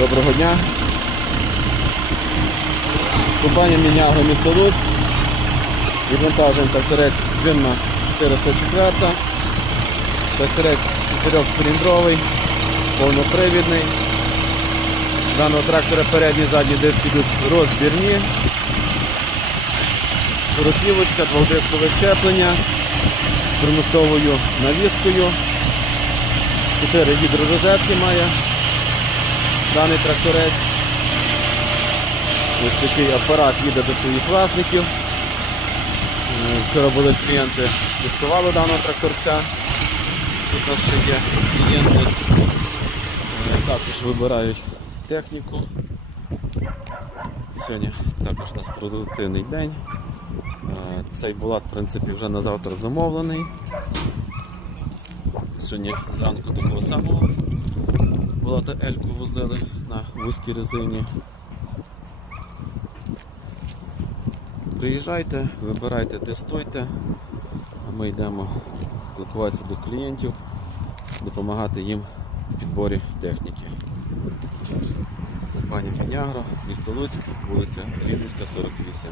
Доброго дня. Компанія Міняго місто Луцьк. Відвантажуємо тракторець Джинма 404. Тракторець 4-циліндровий, повнопривідний. Даного трактора передні задні диски йдуть розбірні. Сороківочка, двохдискове щеплення з примусовою навіскою. Чотири гідророзетки має даний тракторець. Ось такий апарат їде до своїх власників. Е, Вчора були клієнти, тестували даного тракторця. Тут у нас ще є клієнти, е, також вибирають техніку. Сьогодні також у нас продуктивний день. Е, Цей булат, в принципі, вже на завтра замовлений. Сьогодні зранку такого самого булата Ельку возили на вузькій резині. Приїжджайте, вибирайте, тестуйте, а ми йдемо спілкуватися до клієнтів, допомагати їм в підборі техніки. Компанія Мінягро, місто Луцьк, вулиця Рівненська, 48.